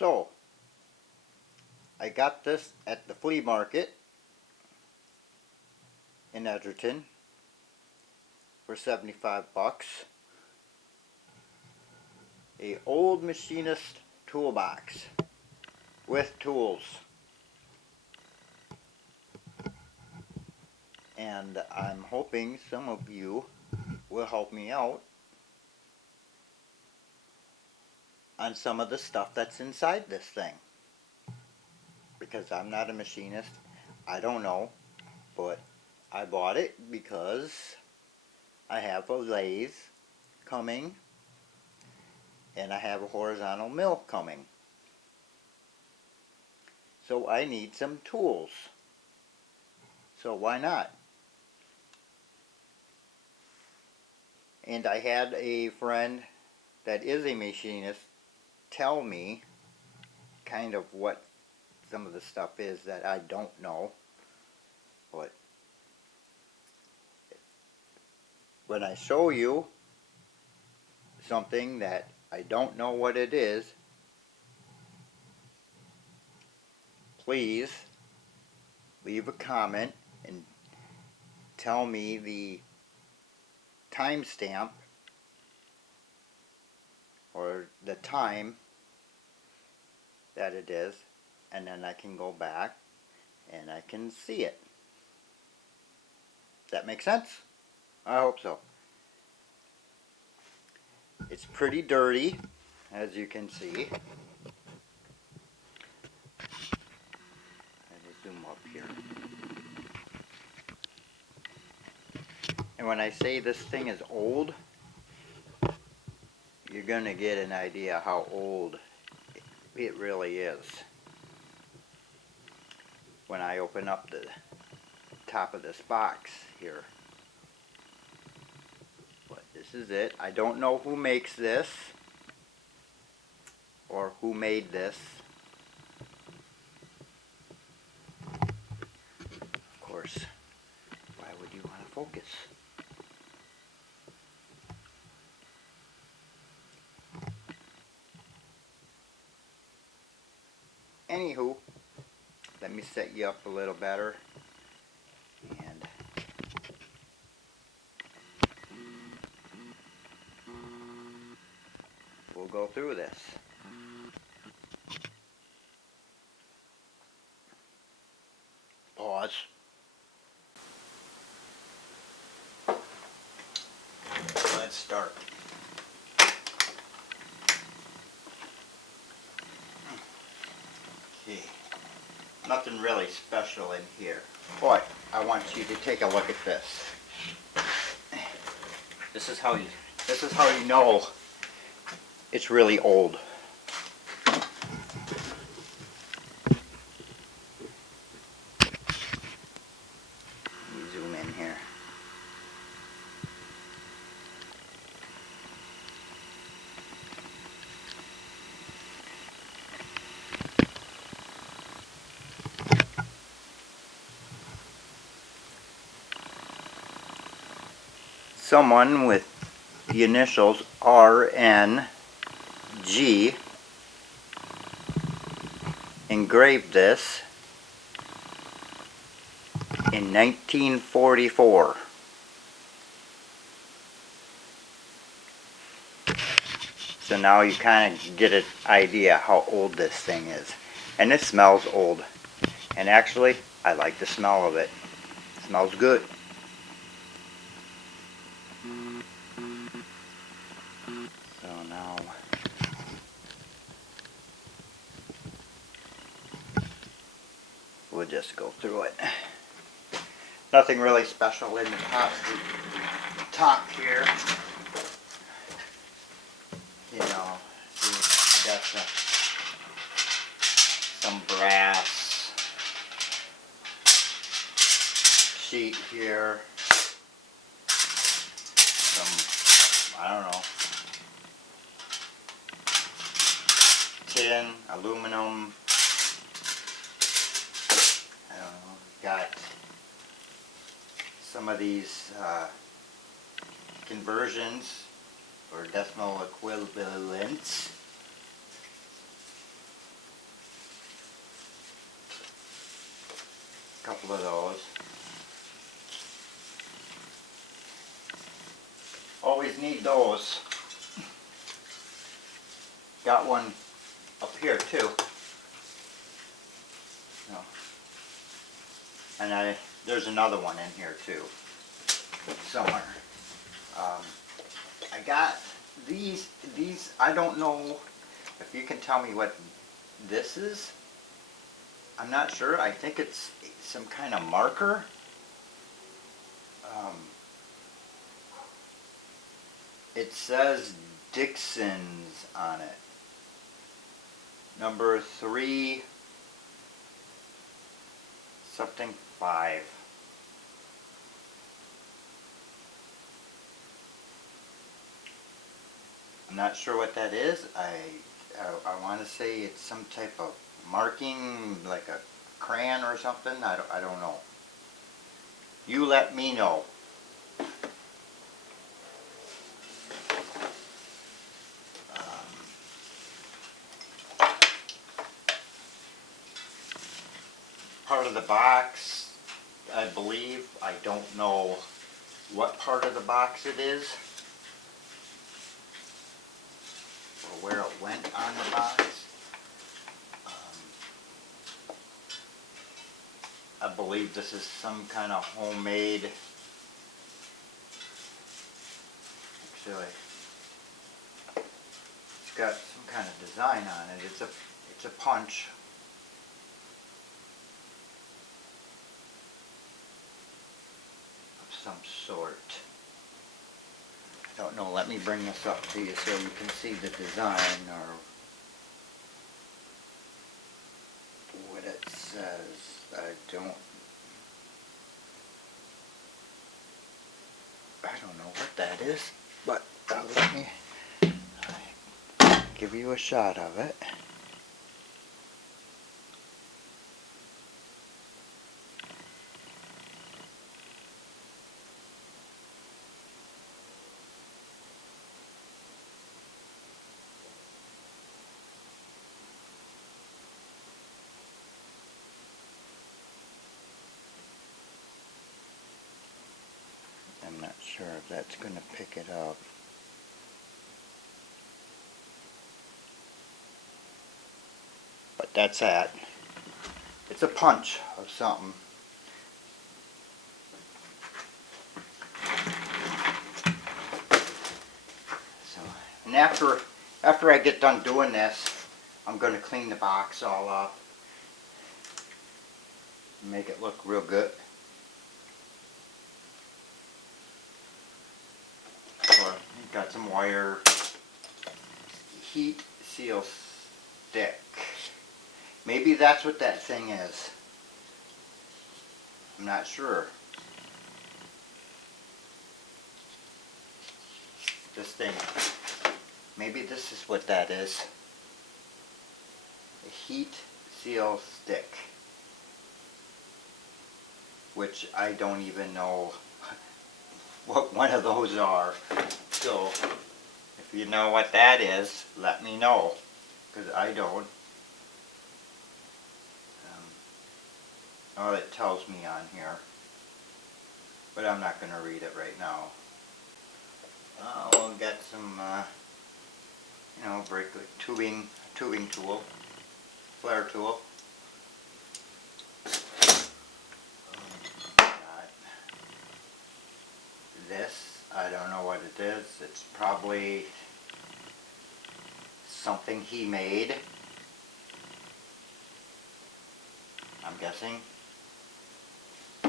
So, I got this at the flea market in Edgerton for 75 bucks. A old Machinist toolbox with tools. And I'm hoping some of you will help me out on some of the stuff that's inside this thing. Because I'm not a machinist, I don't know, but I bought it because I have a lathe coming and I have a horizontal mill coming. So I need some tools. So why not? And I had a friend that is a machinist tell me kind of what some of the stuff is that I don't know. But when I show you something that I don't know what it is, please leave a comment and tell me the timestamp or the time that it is, and then I can go back and I can see it. Does that make sense? I hope so. It's pretty dirty, as you can see. Let me zoom up here. And when I say this thing is old, you're going to get an idea how old it really is when I open up the top of this box here. But this is it. I don't know who makes this or who made this. Of course, why would you want to focus? Anywho, let me set you up a little better and we'll go through this. Pause. Let's start. Okay. Nothing really special in here, but I want you to take a look at this. This is how you know it's really old. Let me zoom in here. Someone with the initials RNG engraved this in 1944. So now you kind of get an idea how old this thing is. And it smells old. And actually, I like the smell of it. It smells good. So now we'll just go through it. Nothing really special in the top here. You know, see, got some brass sheet here. Some, I don't know, tin, aluminum. I don't know. Got some of these conversions or decimal equivalents. need those. Got one up here too. No. And there's another one in here too, somewhere. I got these, I don't know if you can tell me what this is. I'm not sure. I think it's some kind of marker. It says Dixon's on it. Number 3 something 5. I'm not sure what that is. I want to say it's some type of marking, like a crayon or something. I don't know. You let me know. Part of the box, I believe. I don't know what part of the box it is or where it went on the box. I believe this is some kind of homemade, actually, it's got some kind of design on it. It's a punch. Of some sort. I don't know, let me bring this up to you so you can see the design or what it says. I don't know what that is, but let me give you a shot of it. I'm not sure if that's going to pick it up. But that's that. It's a punch of something. So, and after I get done doing this, I'm going to clean the box all up. Make it look real good. Got some wire, heat seal stick. Maybe that's what that thing is. I'm not sure. This thing. Maybe this is what that is. A heat seal stick. Which I don't even know what one of those are. So, if you know what that is, let me know, because I don't. All it tells me on here, but I'm not going to read it right now. We'll get some, tubing tool, flare tool. This, I don't know what it is. It's probably something he made, I'm guessing. A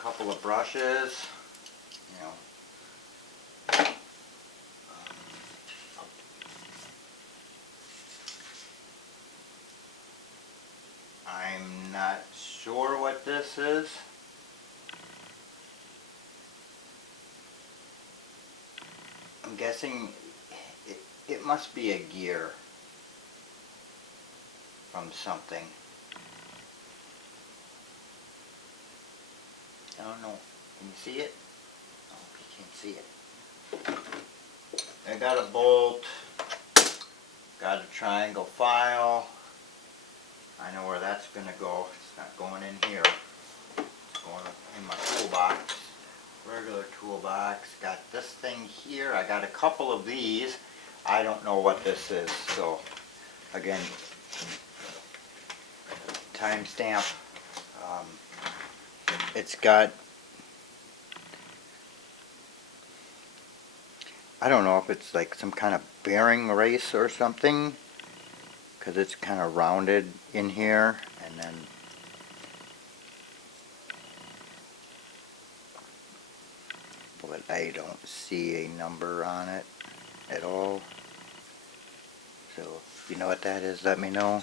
couple of brushes, I'm not sure what this is. I'm guessing it must be a gear from something. I don't know. Can you see it? Oh, you can't see it. I got a bolt, got a triangle file. I know where that's going to go. It's not going in here. It's going in my toolbox. Regular toolbox. Got this thing here. I got a couple of these. I don't know what this is. So, again, timestamp. It's got, I don't know if it's like some kind of bearing race or something, because it's kind of rounded in here, and then but I don't see a number on it at all. So if you know what that is, let me know.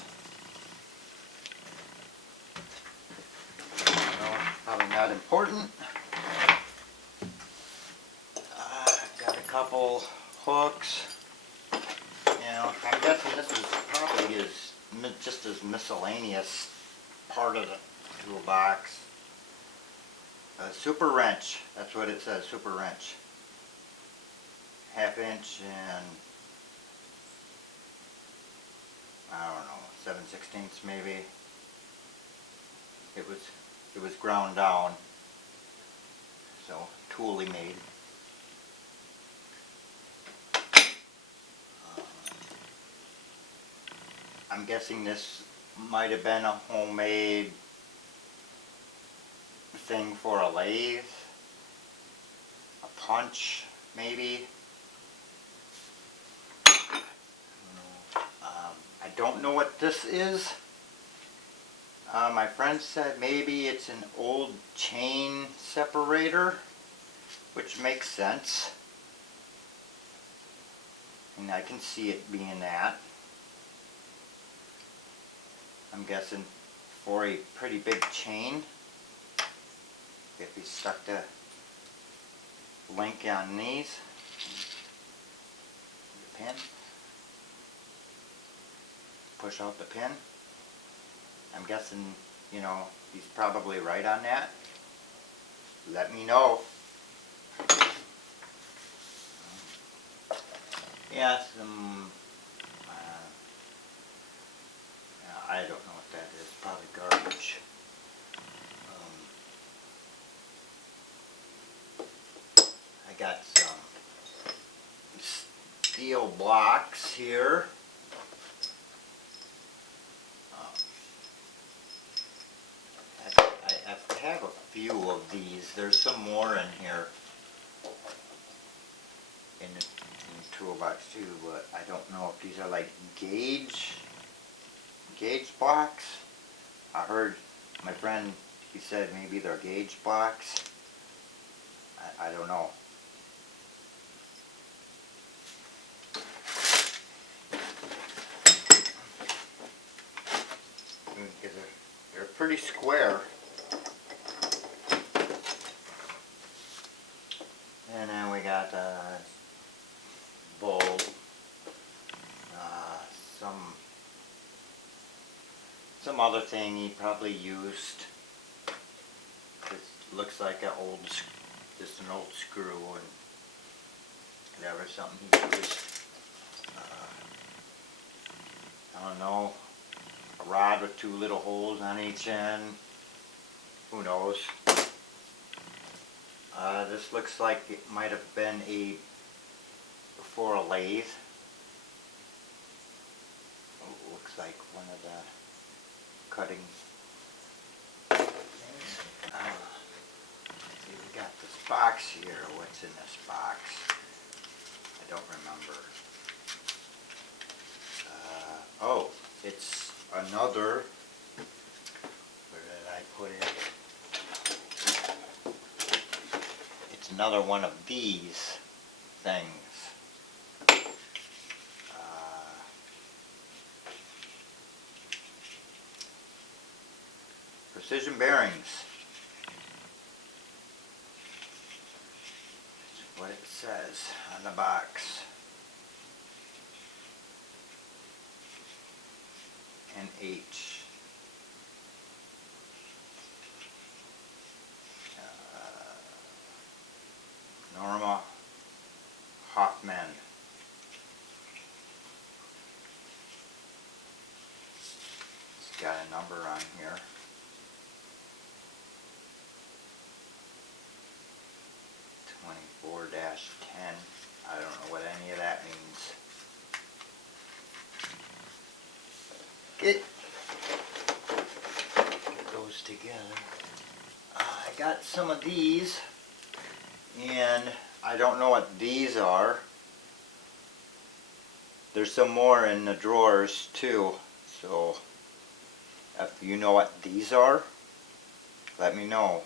Probably not important. Got a couple hooks. You know, I'm guessing this is probably just as miscellaneous part of the toolbox. A super wrench. That's what it says. Super wrench. 1/2 inch and I don't know, 7/16 maybe. It was ground down, so tooly made. I'm guessing this might have been a homemade thing for a lathe, a punch maybe. I don't know what this is. My friend said maybe it's an old chain separator, which makes sense. And I can see it being that. I'm guessing for a pretty big chain. If you stuck the link on these, the pin, push out the pin. I'm guessing, you know, he's probably right on that. Let me know. Yeah, some, I don't know what that is, probably garbage. I got some steel blocks here. I have a few of these. There's some more in here in the toolbox too, but I don't know if these are like gauge blocks. I heard my friend, he said maybe they're gauge blocks. I don't know. Because they're pretty square. And then we got bulb, some other thing he probably used. It looks like just an old screw and whatever, something he used. I don't know, a rod with 2 little holes on each end. Who knows? This looks like it might have been for a lathe. Oh, looks like one of the cutting things. See, we got this box here. What's in this box? I don't remember. Oh, it's another. Where did I put it? It's another one of these things. Precision bearings. That's what it says on the box. And H. Norma Hoffman. It's got a together. I got some of these, and I don't know what these are. There's some more in the drawers too, so if you know what these are, let me know.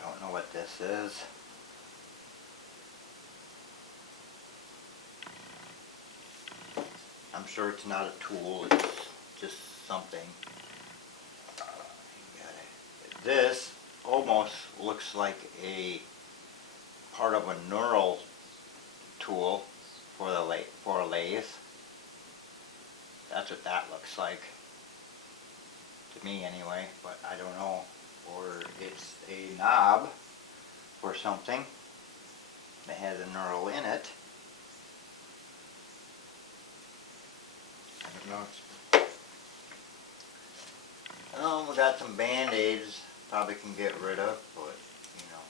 I don't know what this is. I'm sure it's not a tool, it's just something. This almost looks like a part of a knurl tool for a lathe. That's what that looks like to me anyway, but I don't know. Or it's a knob for something that has a knurl in it. I don't know. Oh, we got some band-aids probably can get rid of, but you know,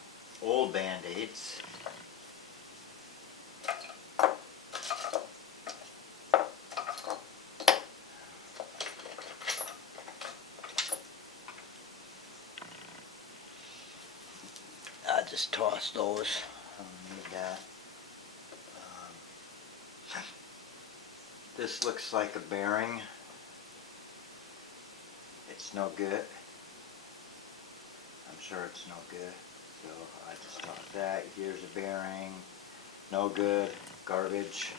old band-aids. I just toss those. I don't need that. This looks like a bearing. It's no good. I'm sure it's no good. So I just toss that. Here's a bearing. No good. Garbage.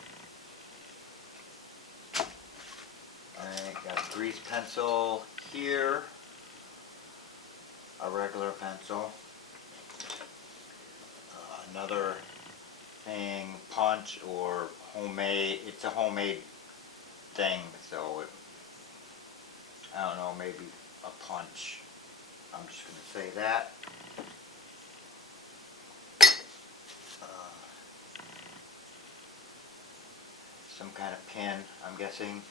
Alright, got a grease pencil here. A regular pencil. Another thing, punch or homemade. It's a homemade thing, so I don't know, maybe a punch. I'm just going to say that. Some kind of pin, I'm guessing.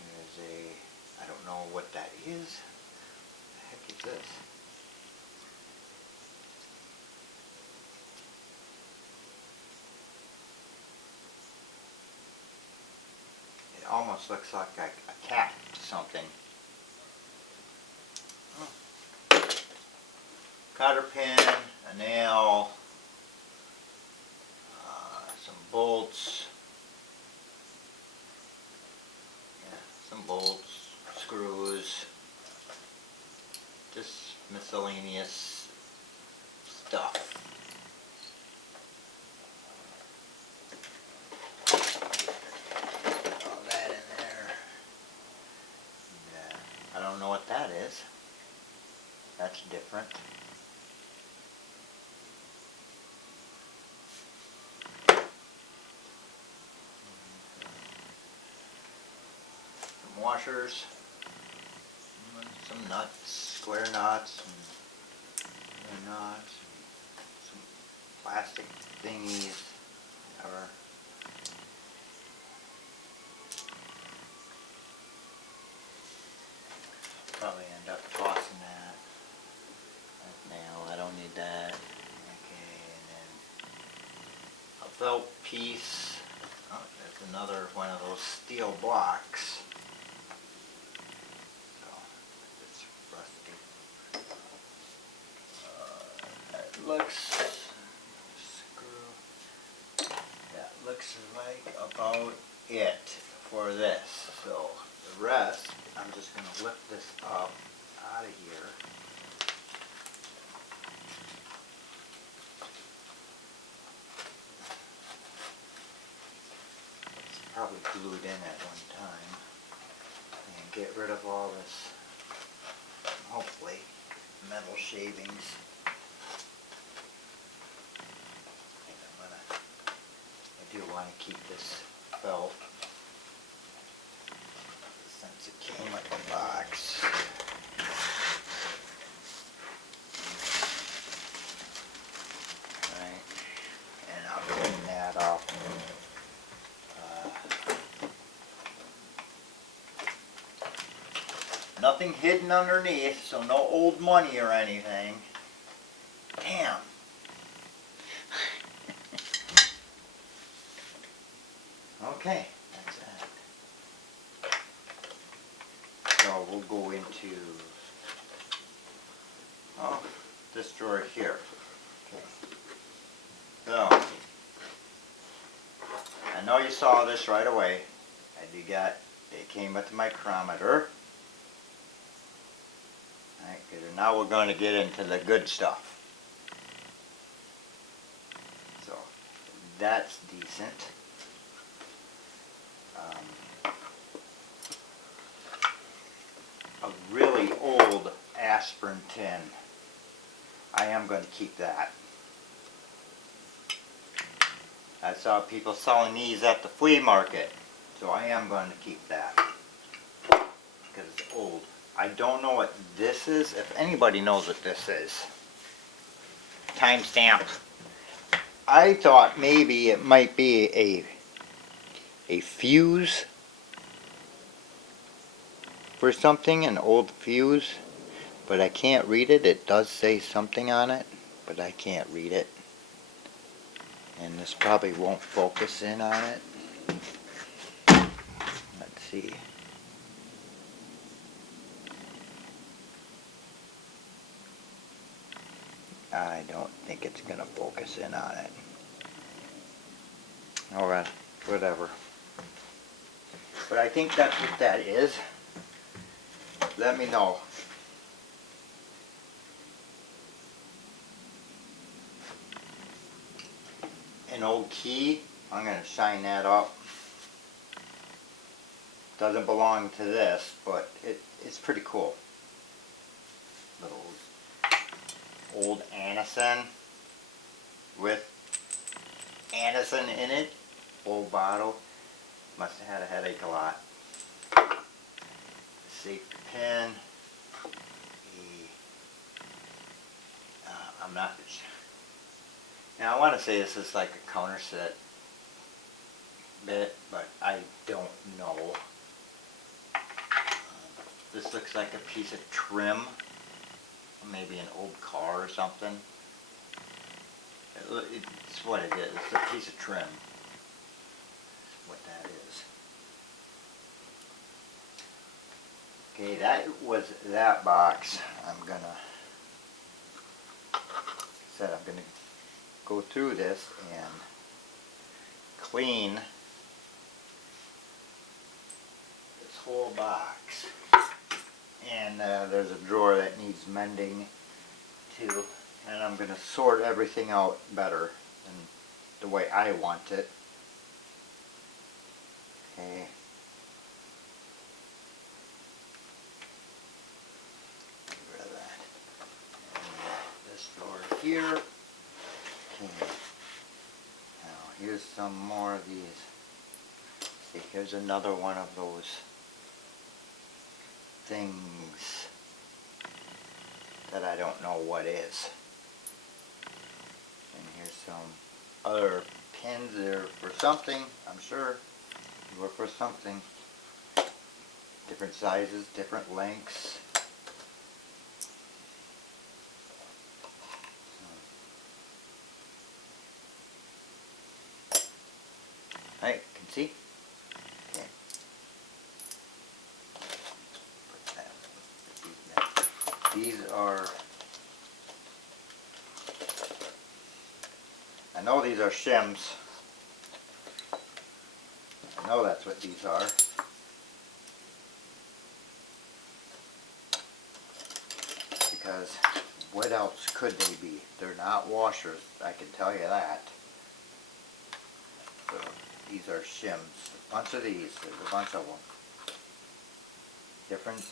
Here's a, I don't know what that is. What the heck is this? It almost looks like a cap to something. Cotter pin, a nail, some bolts, some bolts, screws, just miscellaneous stuff. All that in there. And, I don't know what that is. That's different. Some washers, some nuts, square nuts, and nuts, and some plastic thingies, whatever. Probably end up tossing that. Nail, I don't need that. Okay, and then a felt piece. Oh, there's another one of those steel blocks. So, it's rusty. That looks, screw. That looks like about it for this. So, the rest, I'm just going to lift this up out of here. It's probably glued in at one time. And get rid of all this, hopefully, metal shavings. I do want to keep this felt since it came like a box. Alright, and I'll clean that off. Nothing hidden underneath, so no old money or anything. Damn. Okay, that's that. So we'll go into this drawer here. Okay. So I know you saw this right away. And it came with the micrometer. Alright, good. And now we're going to get into the good stuff. So that's decent. A really old aspirin tin. I am going to keep that. I saw people selling these at the flea market, so I am going to keep that because it's old. I don't know what this is. If anybody knows what this is, timestamp. I thought maybe it might be a fuse for something, an old fuse, but I can't read it. It does say something on it, but I can't read it. And this probably won't focus in on it. Let's see. I don't think it's going to focus in on it. Alright, whatever. But I think that's what that is. Let me know. An old key. I'm going to shine that up. Doesn't belong to this, but it's pretty cool. Little old Anison with Anison in it. Old bottle. Must have had a headache a lot. Safety pin. I'm not. Now I want to say this is like a counterfeit bit, but I don't know. This looks like a piece of trim, maybe an old car or something. It's what it is. It's a piece of trim. That's what that is. Okay, that was that box. I'm gonna go through this and clean this whole box. And there's a drawer that needs mending too. And I'm going to sort everything out better than the way I want it. Okay. Get rid of that. And this drawer here. Okay. Now here's some more of these. See, here's another one of those things that I don't know what is. And here's some other pins there for something, I'm sure. They were for something. Different sizes, different lengths. Alright, can see? Okay. Put that. These are, I know these are shims. I know that's what these are. Because what else could they be? They're not washers, I can tell you that. So these are shims. A bunch of these. There's a bunch of them. Different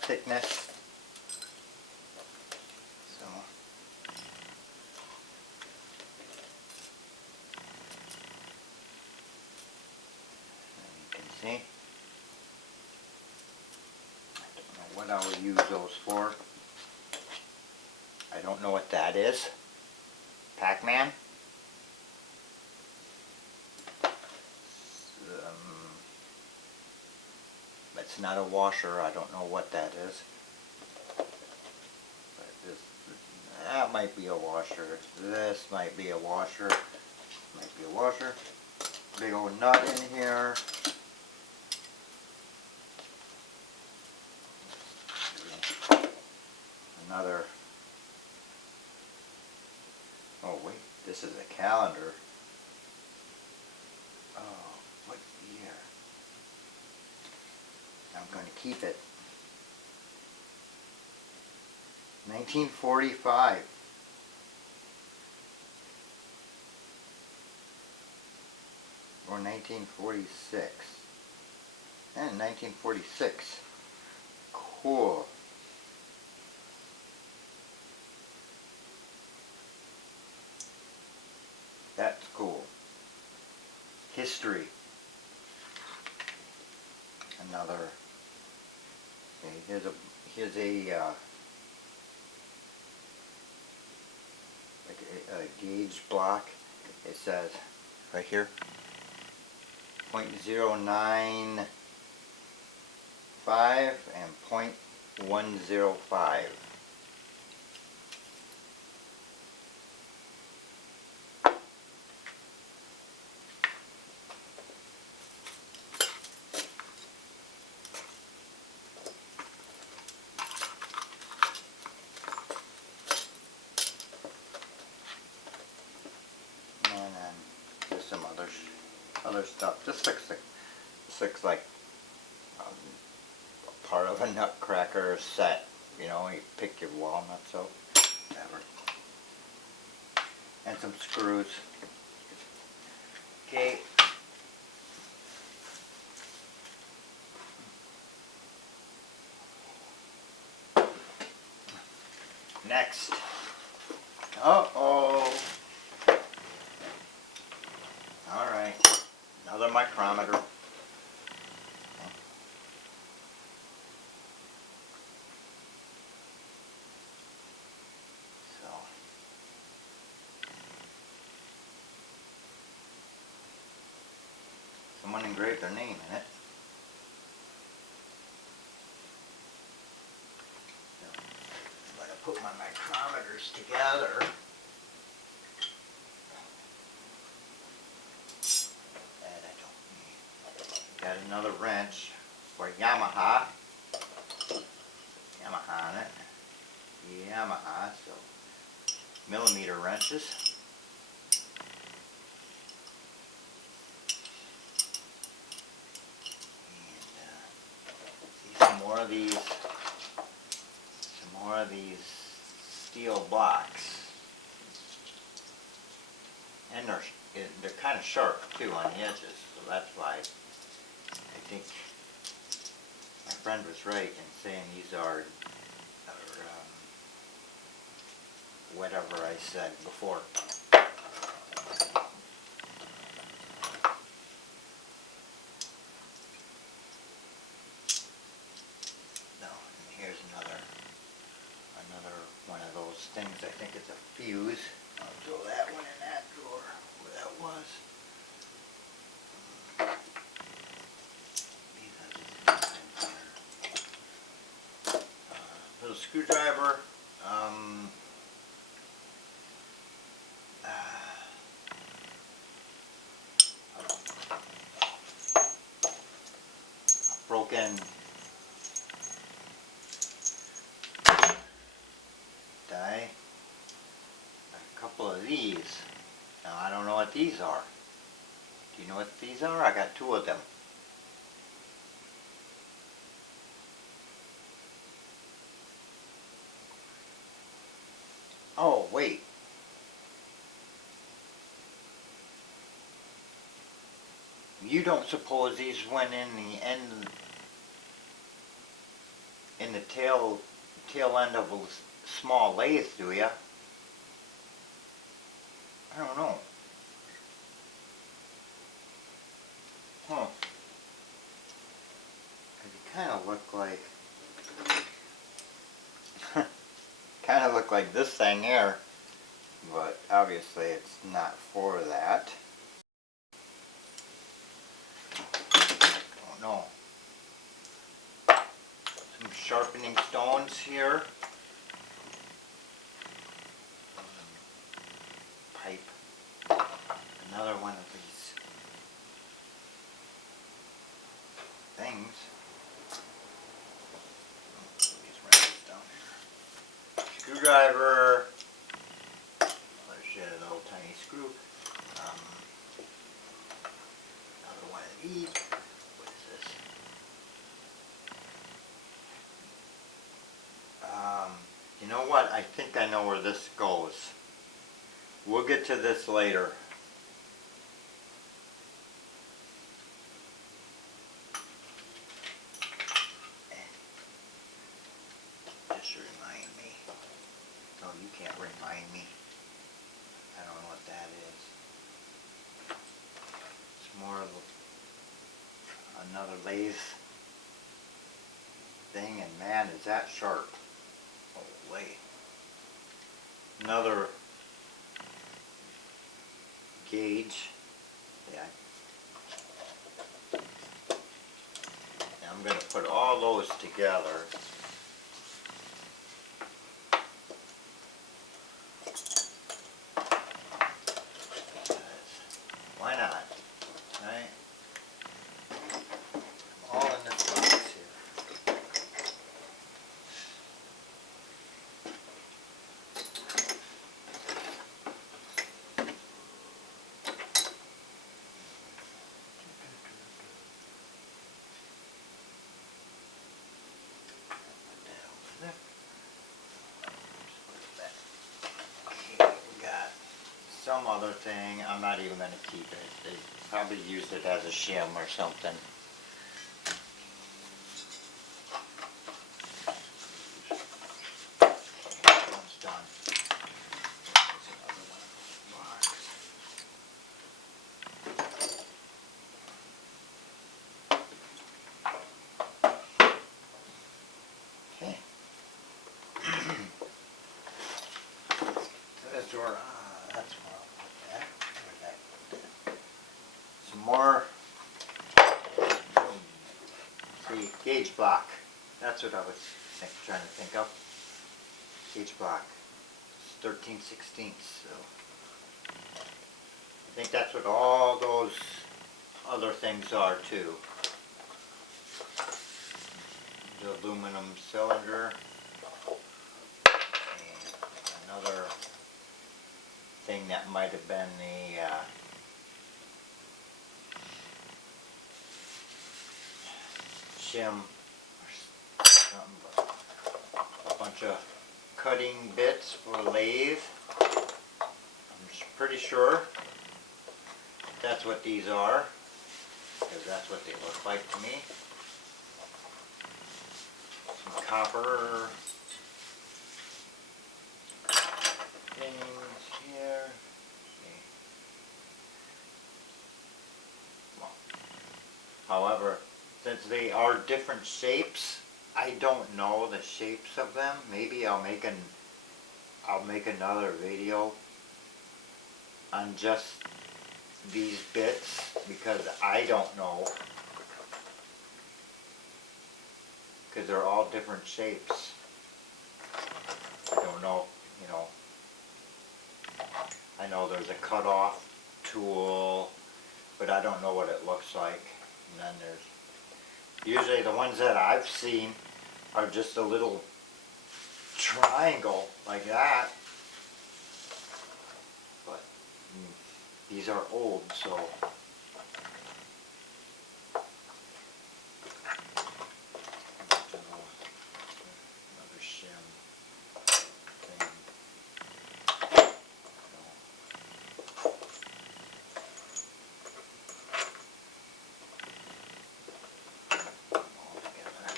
thickness. So you can see. I don't know what I would use those for. I don't know what that is. Pac-Man? It's not a washer. I don't know what that is. But that might be a washer. This might be a washer. Might be a washer. Big old nut in here. Another. Oh wait, this is a calendar. Oh, what year? I'm going to keep it. 1945. Or 1946. And 1946. Cool. That's cool. History. Another. Okay, here's a like a gauge block. It says right here 0.095 and 0.105. And then there's some other stuff. This looks like part of a nutcracker set. You know, you pick your walnuts out, whatever. And some screws. Okay. Next. Uh-oh. Alright. Another micrometer. Someone engraved their name in it. So, I'm going to put my micrometers together. That I don't need. Got another wrench for Yamaha. Yamaha on it. Yamaha, so millimeter wrenches. Some more of these steel blocks, and they're kind of sharp too on the edges, so that's why I think my friend was right in saying these are whatever I said before. Here's another one of those things. I think it's a fuse. I'll throw that one in that drawer where that was. These are the things here. Little screwdriver. A broken die, a couple of these. Now I don't know what these are. Do you know what these are? I got two of them. Oh wait. You don't suppose these went in the end, in the tail end of a small lathe, do ya? I don't know. Huh. They kind of look like, this thing here, but obviously it's not for that. Oh no. Some sharpening stones here. screwdriver. Let's get a little tiny screw. Another one of these. What is this? You know what? I think I know where this goes. We'll get to this later. Just remind me. No, you can't remind me. I don't know what that is. It's more of another lathe thing, and man, is that sharp. Holy. Another gauge. Yeah. Now I'm going to put all those together. Why not? Right? All in this box here. Okay, we got some other thing. I'm not even going to keep it. They probably used it as a shim or something. One's done. There's another one of those blocks. Okay. That's where I'll put that. Where'd that go? Some more. See, gauge block. That's what I was trying to think of. Gauge block. It's 13/16. So I think that's what all those other things are too. The aluminum cylinder. And another thing that might have been the shim or something, but a bunch of cutting bits for lathe. I'm pretty sure that's what these are, because that's what they look like to me. Some copper things here. Okay. Well, however, since they are different shapes, I don't know the shapes of them. Maybe I'll make another video on just these bits, because I don't know, because they're all different shapes. I don't know, you know. I know there's a cut-off tool, but I don't know what it looks like. And then there's usually the ones that I've seen are just a little triangle like that. But these are old, so another shim thing. All together.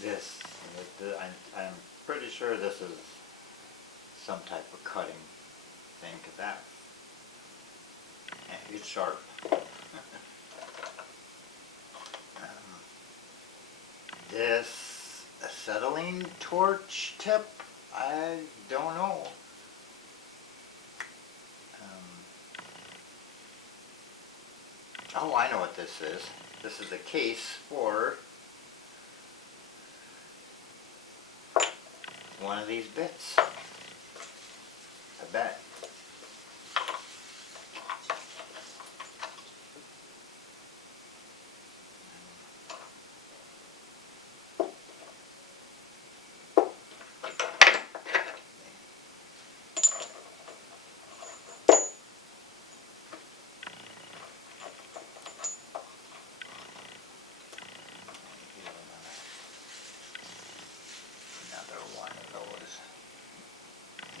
This, I'm pretty sure this is some type of cutting thing, because that, it's sharp. This acetylene torch tip, I don't know. Oh, I know what this is. This is a case for one of these bits, I bet.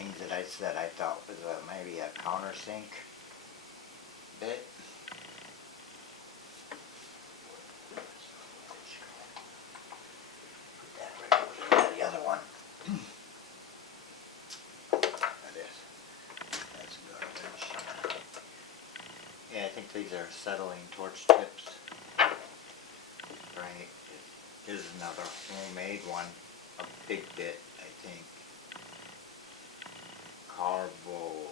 things that I said I thought was maybe a countersink bit. Put that right over there, the other one. That is. That's garbage. Yeah, I think these are acetylene torch tips. Right. Here's another homemade one. A big bit, I think. Cardboard.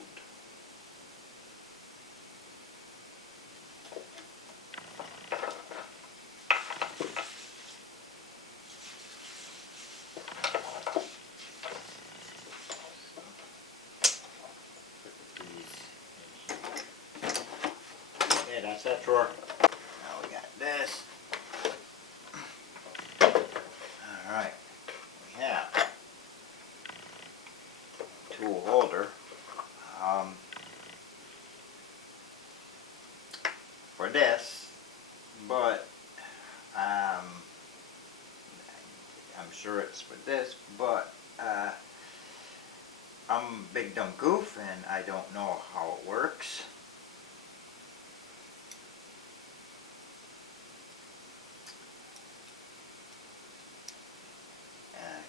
Okay, that's that drawer. Now we got this. Alright. We have tool holder. For this, but I'm sure it's for this, but I'm a big dumb goof and I don't know how it works.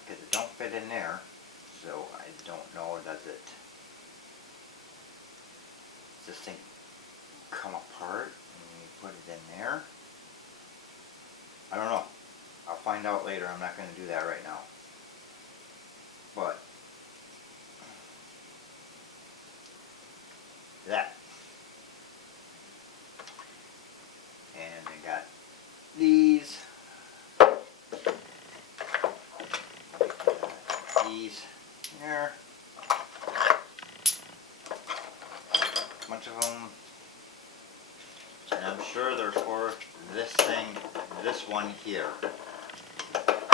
Because it don't fit in there, so I don't know, does this thing come apart and you put it in there? I don't know. I'll find out later. I'm not going to do that right now. But that. And I got these. These here. A bunch of them. And I'm sure they're for this thing, this one here. Got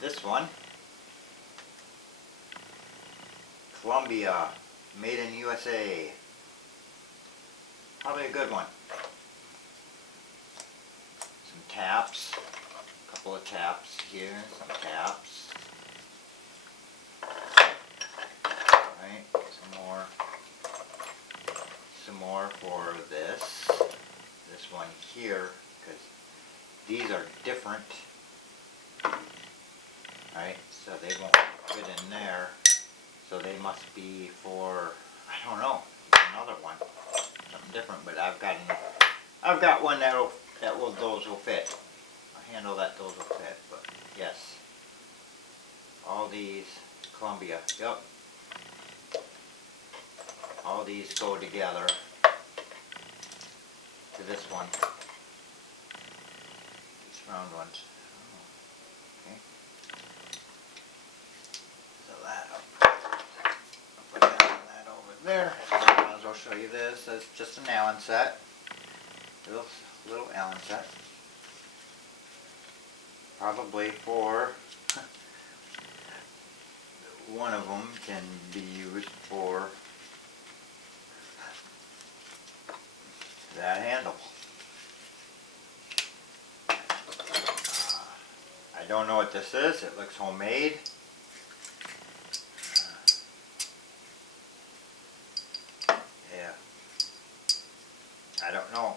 this one. Columbia, made in USA. Probably a good one. Some taps. A couple of taps here. Some taps. Right, some more. Some more for this one here, because these are different, right, so they won't fit in there, so they must be for, I don't know, another one, something different, but I've got one those will fit, a handle that those will fit, but yes, all these, Columbia, yep. All these go together to this one. These round ones. Oh, okay. So I'll put that over there. I might as well show you this. It's just an Allen set. Little Allen set. Probably for one of them can be used for that handle. I don't know what this is. It looks homemade. Yeah. I don't know.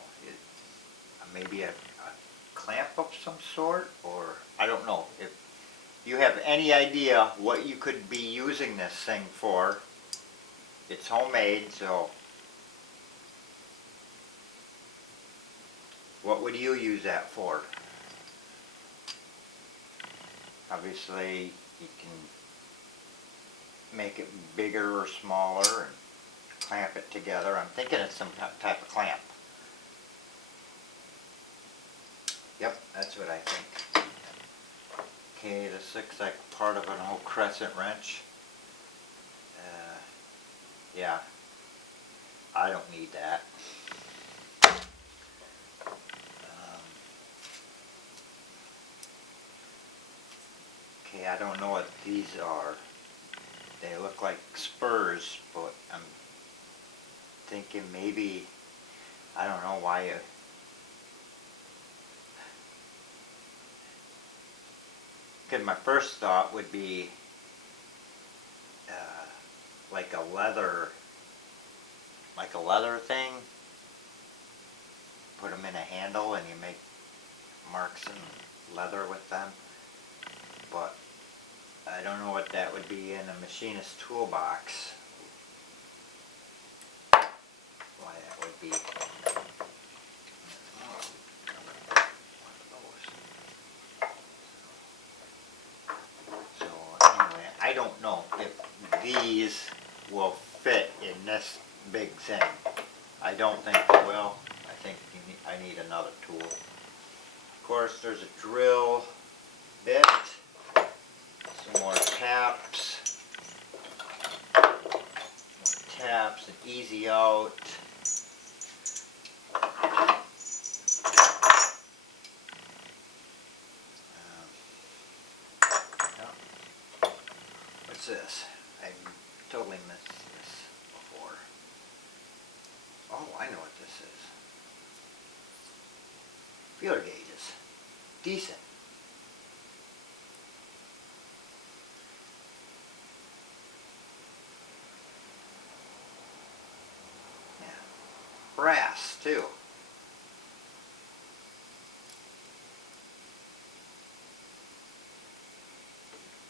Maybe a clamp of some sort, or I don't know. If you have any idea what you could be using this thing for, it's homemade, so what would you use that for? Obviously, you can make it bigger or smaller and clamp it together. I'm thinking it's some type of clamp. Yep, that's what I think. Okay, this looks like part of an old crescent wrench. Yeah, I don't need that. Okay, I don't know what these are. They look like spurs, but I'm thinking maybe, I don't know why. Because my first thought would be like a leather thing. Put them in a handle and you make marks in leather with them. But I don't know what that would be in a machinist toolbox. Why that would be. So anyway, I don't know if these will fit in this big thing. I don't think they will. I think I need another tool. Of course, there's a drill bit, some more taps, and easy out. What's this? I totally missed this before. Oh, I know what this is. Feeler gauges. Decent. Yeah. Brass, too.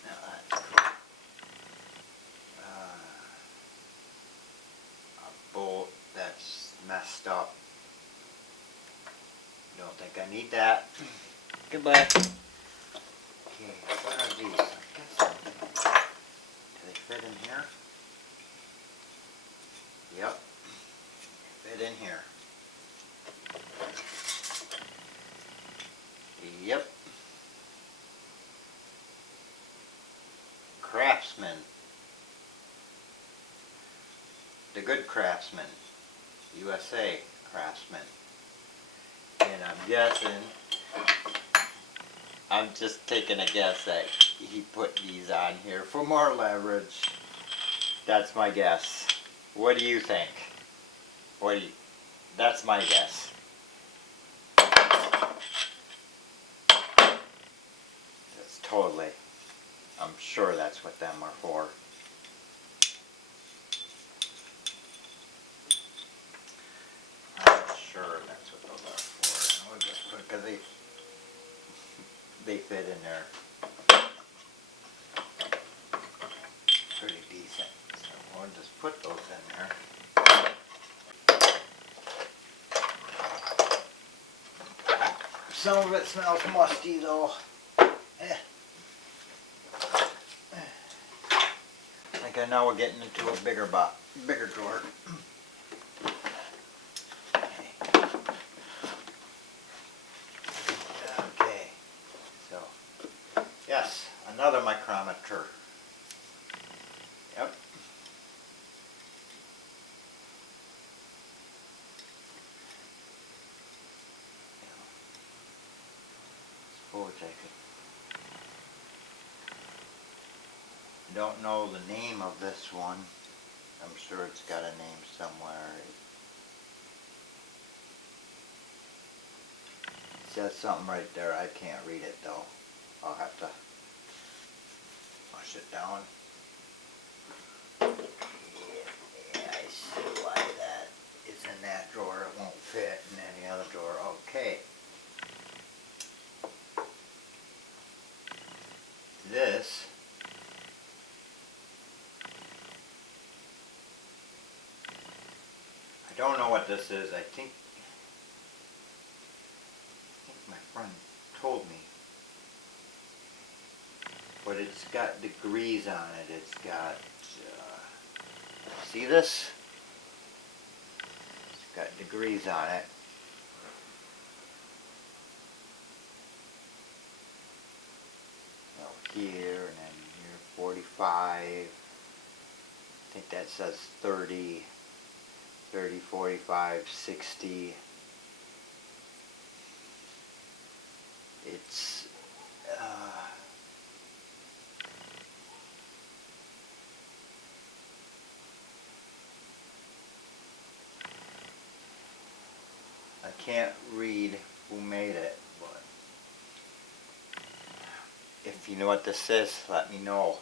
Now that's cool. A bolt that's messed up. Don't think I need that. Goodbye. Okay, what are these? Do they fit in here? Yep. Fit in here. Yep. Craftsman. The Good Craftsman. USA Craftsman. And I'm just taking a guess that he put these on here for more leverage. That's my guess. What do you think? That's my guess. That's totally, I'm sure that's what them are for. I'm sure that's what those are for. I'll just put, because they fit in there pretty decent. So we'll just put those in there. Some of it smells musty though. I think I know we're getting into a bigger drawer. Okay. So, yes, another micrometer. Yep. Suppose I could. Don't know the name of this one. I'm sure it's got a name somewhere. It says something right there. I can't read it though. I'll have to push it down. Yeah, I see why that is in that drawer. It won't fit in any other drawer. Okay. This I don't know what this is. I think my friend told me. But it's got degrees on it. It's got, see this? It's got degrees on it. Here and then here 45. I think that says 30, 45, 60. It's I can't read who made it, but if you know what this is, let me know.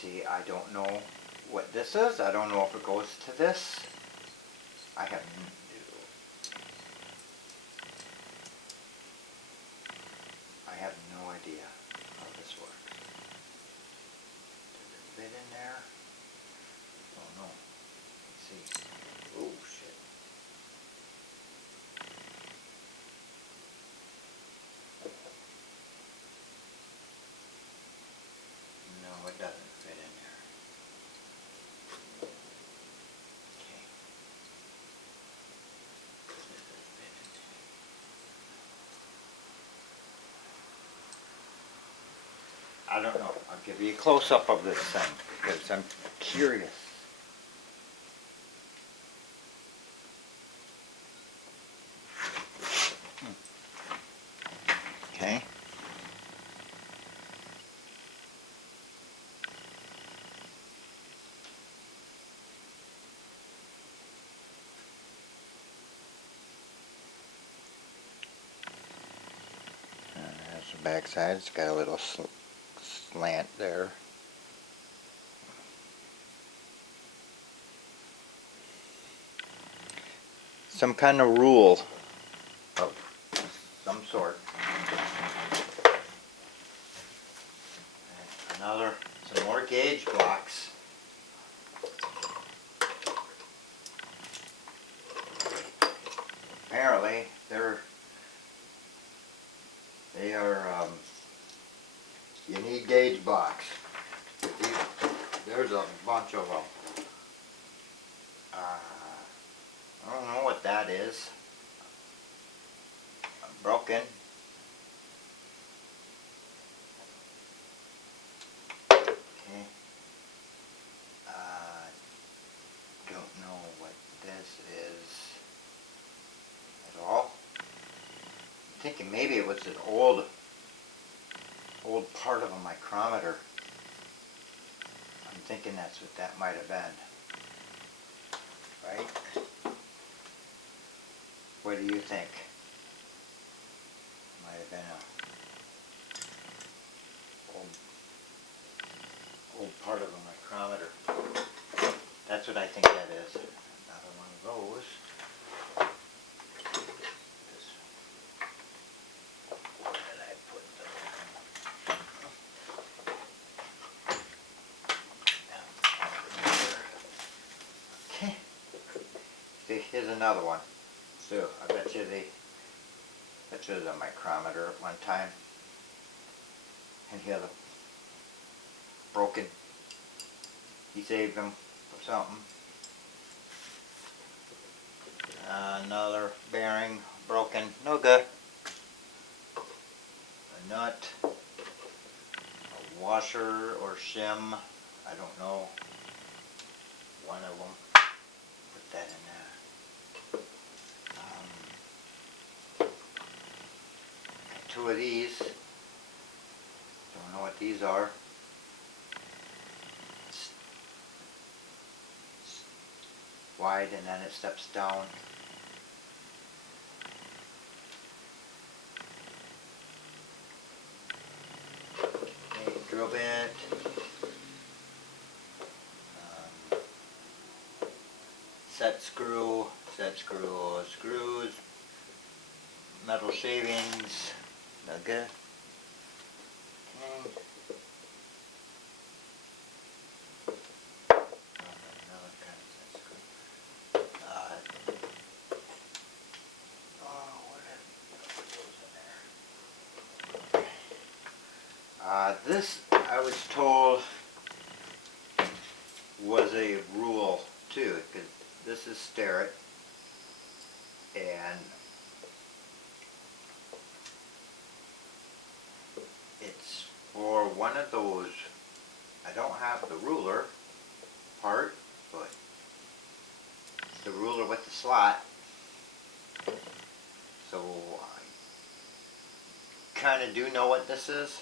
see, I don't know what this is. I don't know if it goes to this. I have no idea how this works. Does it fit in there? Oh no. Let's see. Oh shit. No, it doesn't fit in there. Okay. Does it fit in there? I don't know. I'll give you a close-up of this thing because I'm curious. Okay. There's the back side. It's got a little slant there. Some kind of rule of some sort. And some more gauge blocks. Apparently, they are, you need gauge blocks. There's a bunch of them. I don't know what that is. Broken. Okay. Don't know what this is at all. I'm thinking maybe it was an old part of a micrometer. I'm thinking that's what that might have been. Right? What do you think? Might have been a old part of a micrometer. That's what I think that is. Another one of those. Where did I put them? Okay. See, here's another one. So I bet you there's a micrometer at one time. And here the broken. He saved them for something. Another bearing broken, no good. A nut, a washer or shim, I don't know. One of them. Put that in there. Two of these. Don't know what these are. It's wide and then it steps down. Okay, drill bit. Set screws, metal shavings, okay. This, I was told, was a rule too, because this is Starrett, and it's for one of those. I don't have the ruler part, but it's the ruler with the slot. So I kind of do know what this is.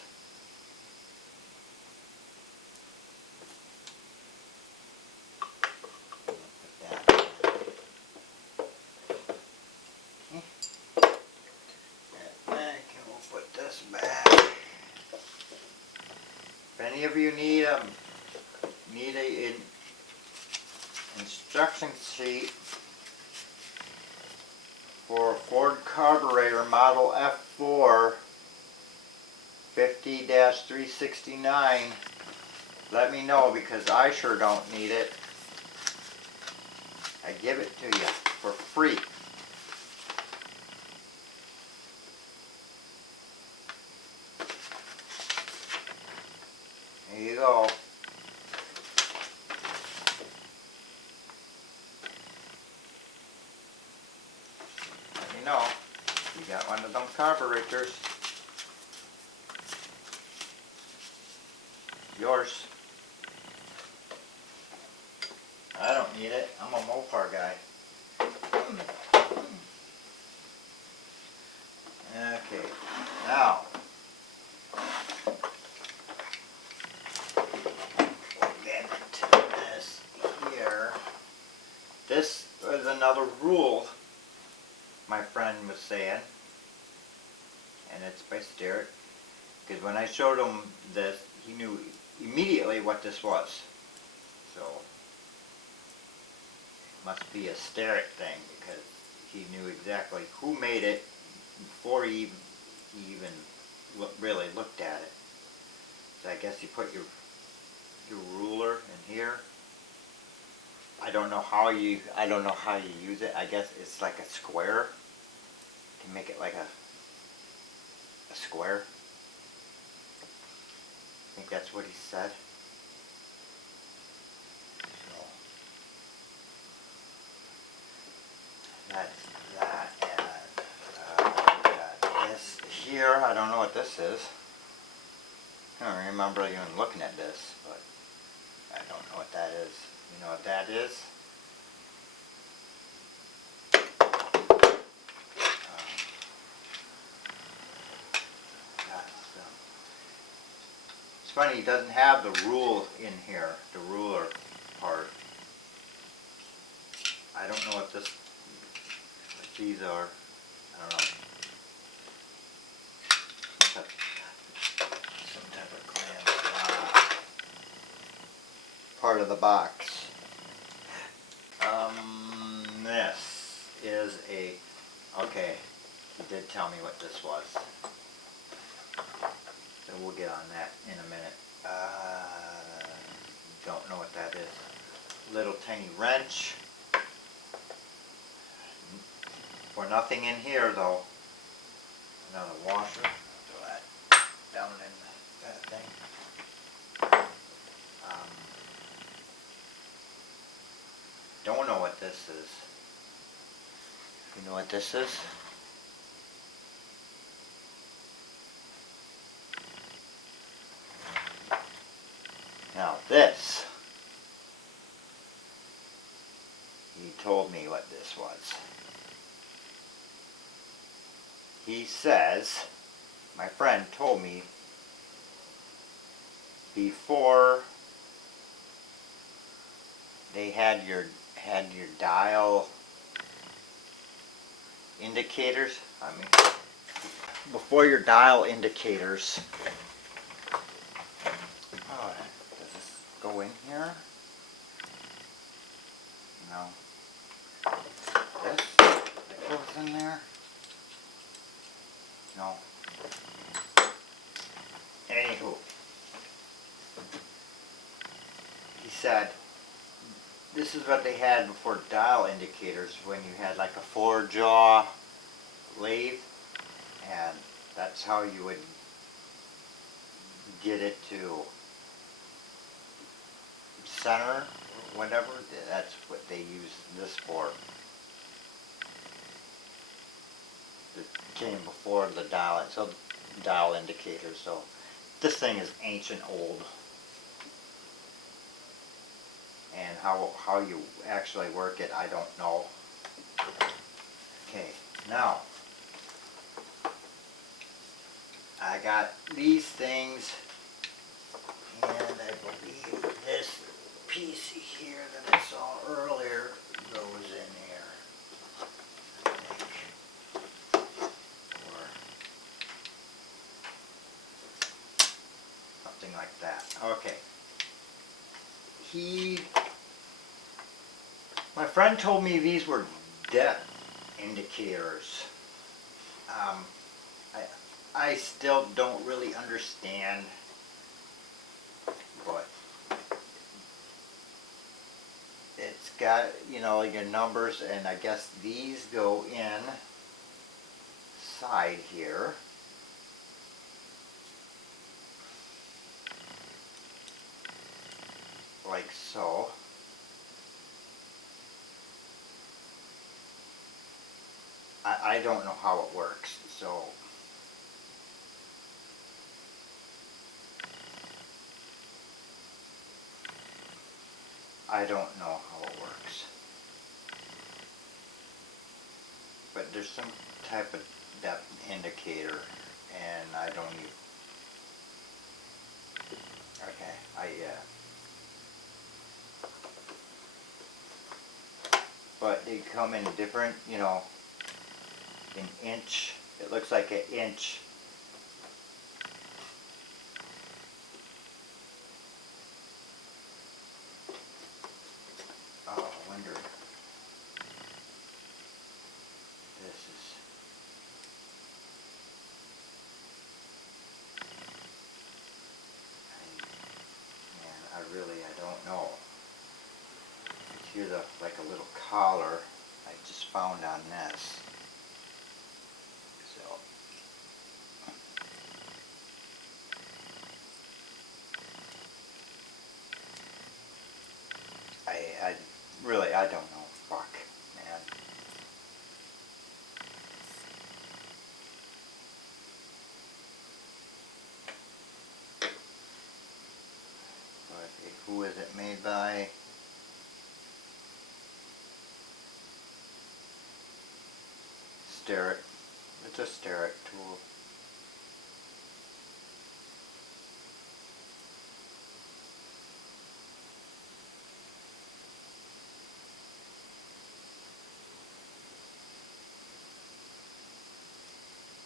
If any of you need need a instruction sheet for Ford carburetor model F4 50-369. Let me know, because I sure don't need it. I give it to you for free. There you go. Let me know. You got one of them carburetors. Yours. I don't need it. I'm a Mopar guy. Okay, now we'll get into this here. This is another rule my friend was saying, and it's by Sterrett, because when I showed him this, he knew immediately what this was. So it must be a Sterrett thing, because he knew exactly who made it before he even really looked at it. So I guess you put your ruler in here. I don't know how you use it. I guess it's like a square to make it like a square. I think that's what he said. So that's that, and got this here. I don't know what this is. I don't remember even looking at this, but I don't know what that is. You know what that is? It's funny, he doesn't have the rule in here, the ruler part. I don't know what these are. I don't know. Some type of clamp. Part of the box. This is okay, he did tell me what this was. So we'll get on that in a minute. Don't know what that is. Little tiny wrench. For nothing in here though. Another washer. Throw that down in that thing. Don't know what this is. You know what this is? Now this, he told me what this was. He says, my friend told me, before they had your dial indicators, before your dial indicators, does this go in here? No. This goes in there? No. Anywho, he said this is what they had before dial indicators, when you had like a 4-jaw lathe, and that's how you would get it to center or whatever. That's what they use this for. It came before the dial indicator, so this thing is ancient old. And how you actually work it, I don't know. Okay, now I got these things, and I believe this piece here that I saw earlier goes in here. I think. Or something like that. Okay. my friend told me these were depth indicators. I still don't really understand, but it's got, you know, your numbers, and I guess these go in side here. Like so. I don't know how it works, so I don't know how it works. But there's some type of depth indicator, and I don't even. Okay, but they come in different, you know, an inch. It looks like an inch. Oh, I wonder. This is. I don't know. Here's like a little collar I just found on this. So I really, I don't know. Fuck, man. But who is it made by? Starrett. It's a Starrett tool.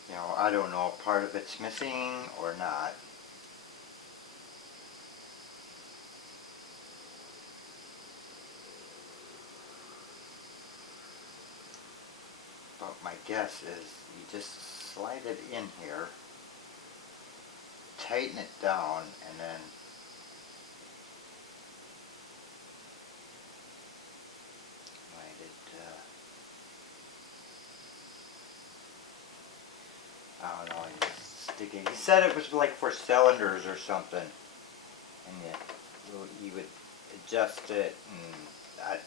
You know, I don't know if part of it's missing or not. But my guess is you just slide it in here, tighten it down, and then light it. I don't know. You stick it. He said it was like for cylinders or something, and you would adjust it, and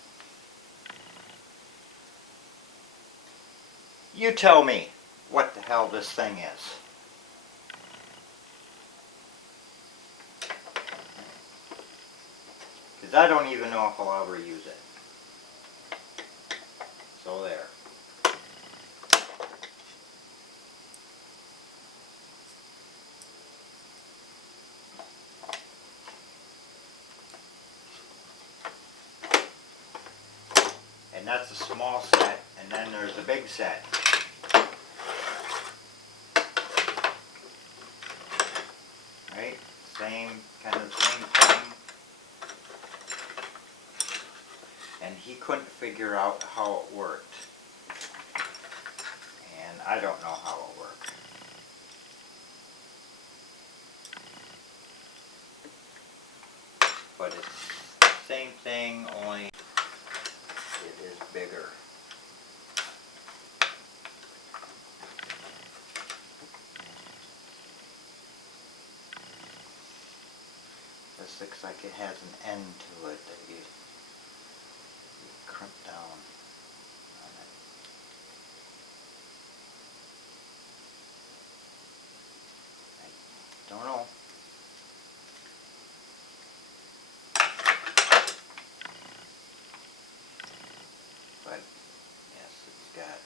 you tell me what the hell this thing is. Because I don't even know if I'll ever use it. So there. And that's a small set, and then there's a big set. Right? Same, kind of same thing. And he couldn't figure out how it worked. And I don't know how it worked. But it's the same thing, only it is bigger. This looks like it has an end to it that you crimp down on it. I don't know. But yes, it's got.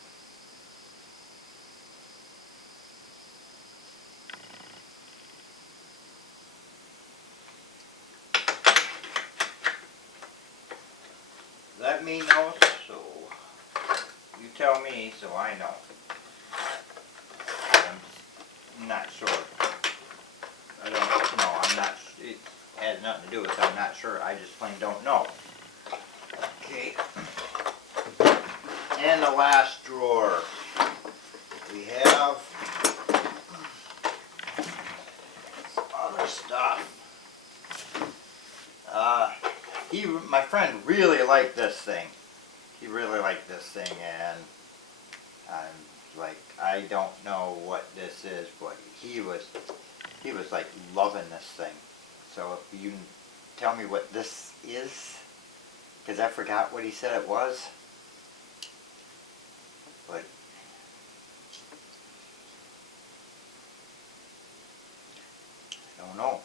Let me know, so you tell me so I know. I'm not sure. I don't know. I'm not. has nothing to do with it. I'm not sure. I just plain don't know. Okay. And the last drawer, we have some other stuff. My friend really liked this thing. He really liked this thing, and I'm like, I don't know what this is, but he was like loving this thing. So if you tell me what this is, because I forgot what he said it was, but I don't know.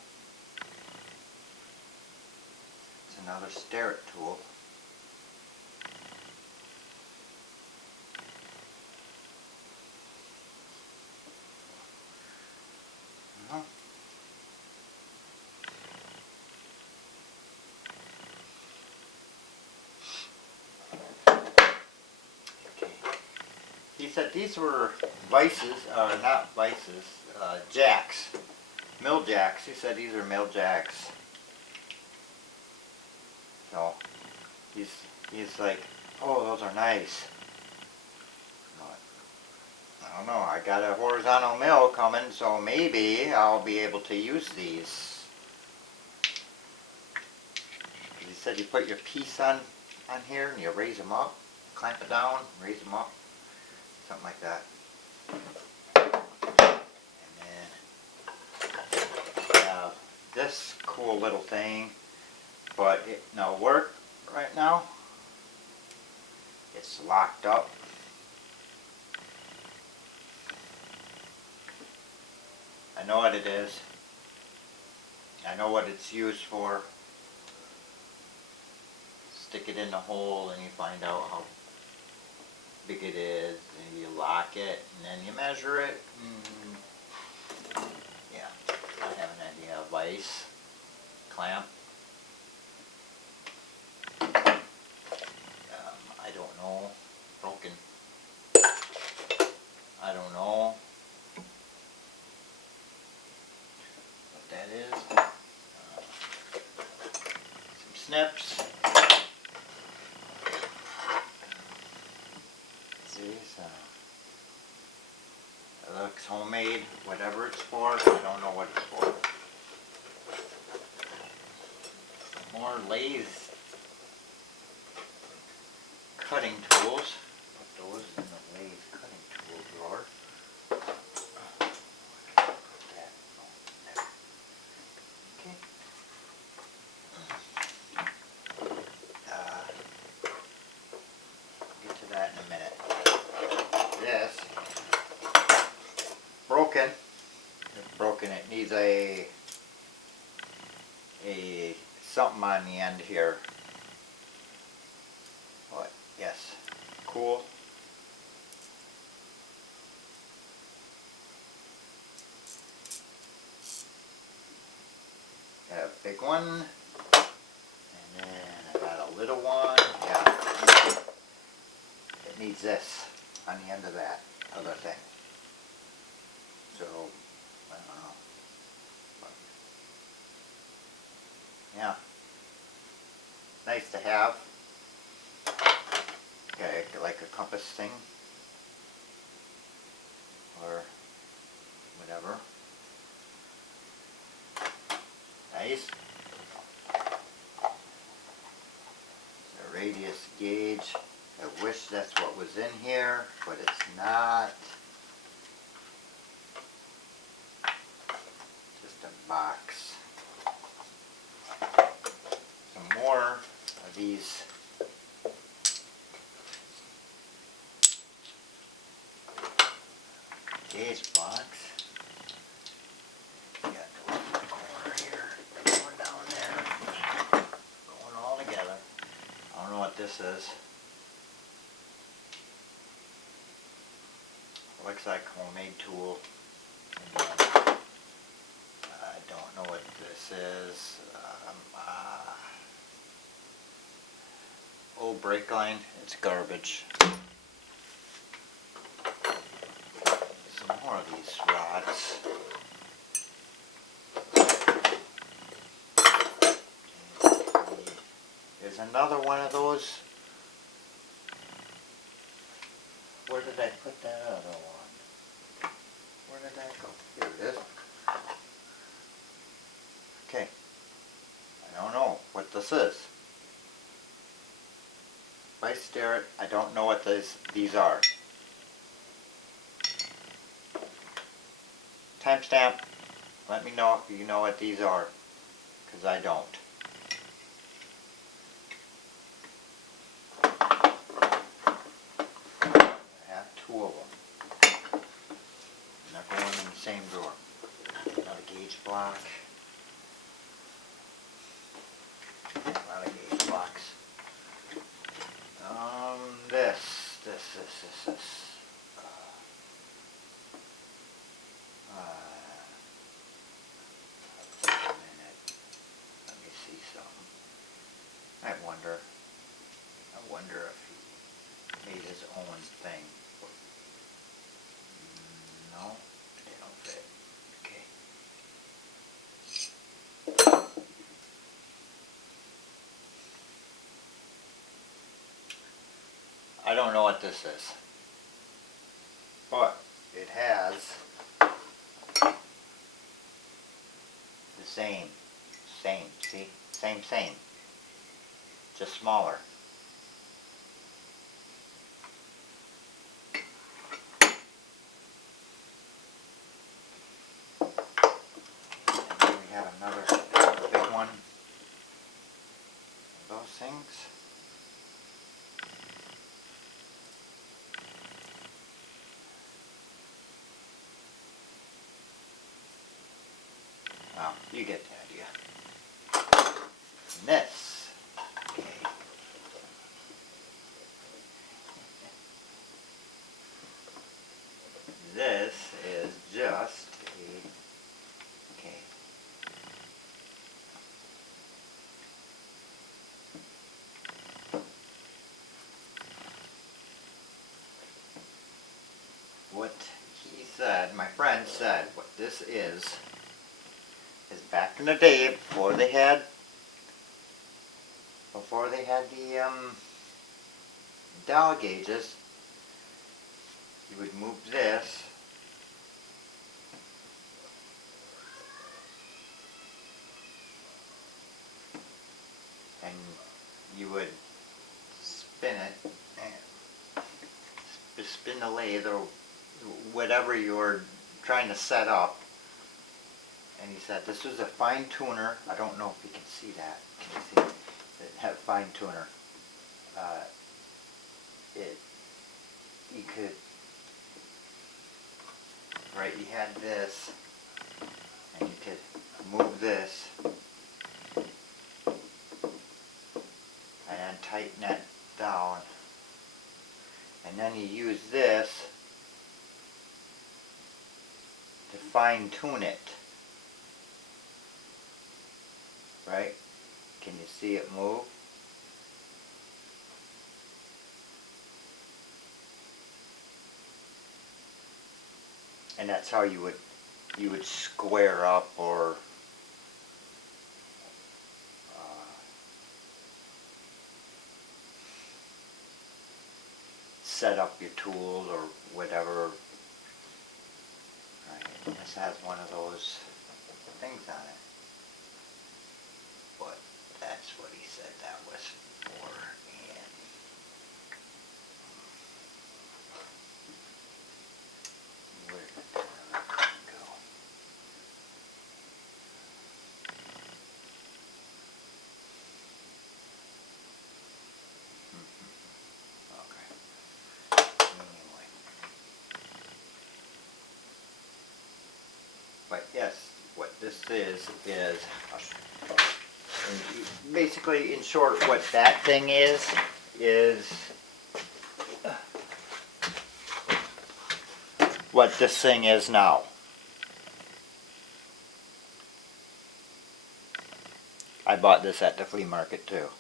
It's another stare-it tool. He said these were vices, not vices, jacks, mill jacks. He said these are mill jacks. So he's like, oh, those are nice. I don't know. I got a horizontal mill coming, so maybe I'll be able to use these. He said you put your piece on here and you raise them up, clamp it down, raise them up. Something like that. And then I have this cool little thing, but it no work right now. It's locked up. I know what it is. I know what it's used for. Stick it in the hole and you find out how big it is, and you lock it, and then you measure it. Yeah, I have an idea. Vise, clamp. I don't know. Broken. I don't know what that is. Some snips. It looks homemade, whatever it's for. I don't know what it's for. More lathe cutting tools. Put those in the lathe cutting tool drawer. Okay. Get to that in a minute. This broken. It's broken. It needs a something on the end here. What? Yes. Cool. Got a big one, and then I got a little one. Yeah. It needs this on the end of that other thing. So, I don't know. But, yeah. Nice to have. Okay, like a compass thing. Or whatever. Nice. It's a radius gauge. I wish that's what was in here, but it's not. Just a box. Some more of these gauge box. Got the little corner here, going down there, going all together. I don't know what this is. Looks like homemade tool. I don't know what this is. Old brake line. It's garbage. Some more of these rods. There's another one of those. Where did I put that other one? Where did that go? Here it is. Okay. I don't know what this is. If I stare at it, I don't know what these are. Timestamp. Let me know if you know what these are, because I don't. I have two of them. And they're going in the same drawer. Not a gauge block. Not a gauge blocks. This. Wait a minute. Let me see something. I wonder if he made his own thing. No, they don't fit. Okay. I don't know what this is, but it has the same, see? Same, just smaller. And then we have another big one of those things. Well, you get the idea. And this, okay. This is just a, okay. What he said, my friend said, what this is back in the day before they had the dial gauges, you would move this and you would spin it and spin the lathe or whatever you were trying to set up. And he said this was a fine tuner. I don't know if you can see that. Can you see it had a fine tuner? You could, right, you had this and you could move this and then tighten that down, and then you use this to fine tune it. Right? Can you see it move? And that's how you would square up or set up your tools or whatever. Right. And this has one of those things on it. But that's what he said that was for. And where did that other thing go? Okay. Anyway. But yes, what this is basically, in short, what that thing is what this thing is now. I bought this at the flea market too.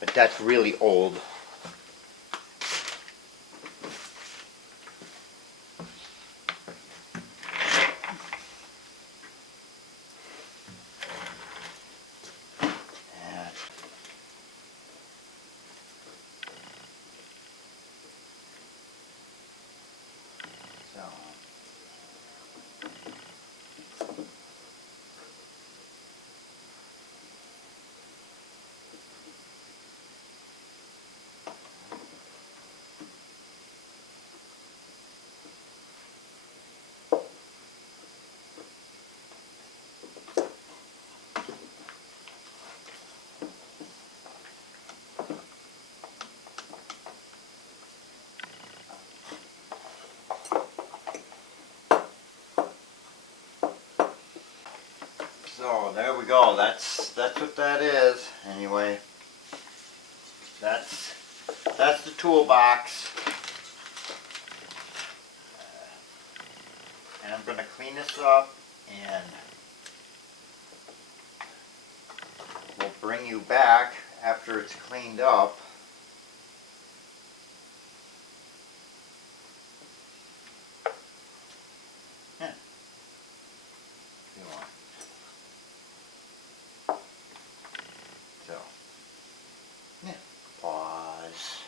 But that's really old. So there we go. That's what that is. Anyway, that's the toolbox. And I'm going to clean this up, and we'll bring you back after it's cleaned up. Yeah. If you want. So, yeah. Pause.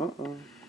Uh-oh.